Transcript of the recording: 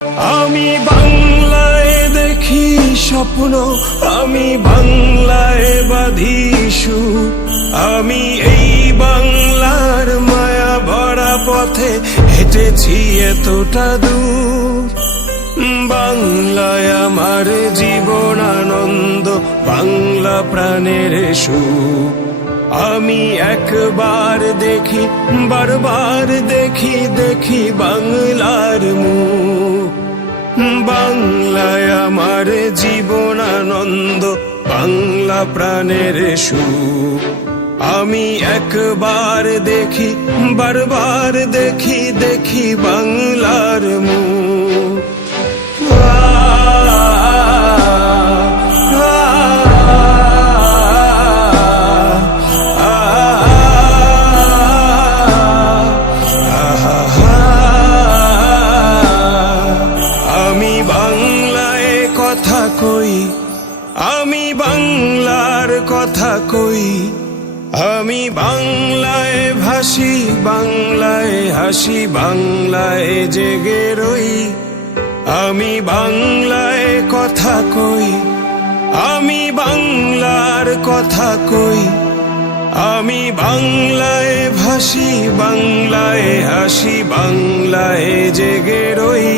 আমি বাংলায় দেখি স্বপ্ন, আমি বাংলায় বাঁধি সুর। আমি এই বাংলার মায়া ভরা পথে হেঁটেছি এতটা দূর। বাংলায় আমার জীবন আনন্দ, বাংলা প্রাণের সুর। আমি একবার দেখি, বারবার দেখি, দেখি বাংলার মুখ। বাংলায় আমার জীবন আনন্দ, বাংলা প্রাণের সুখ। আমি একবার দেখি, বারবার দেখি, দেখি বাংলার মুখ। আমি বাংলায় কথা কই, আমি বাংলার কথা কই। আমি বাংলায় ভাসি, বাংলায় হাসি, বাংলায় জেগে রই। আমি বাংলায় কথা কই, আমি বাংলার কথা কই। আমি বাংলায় ভাসি, বাংলায় হাসি, বাংলায় জেগে রই।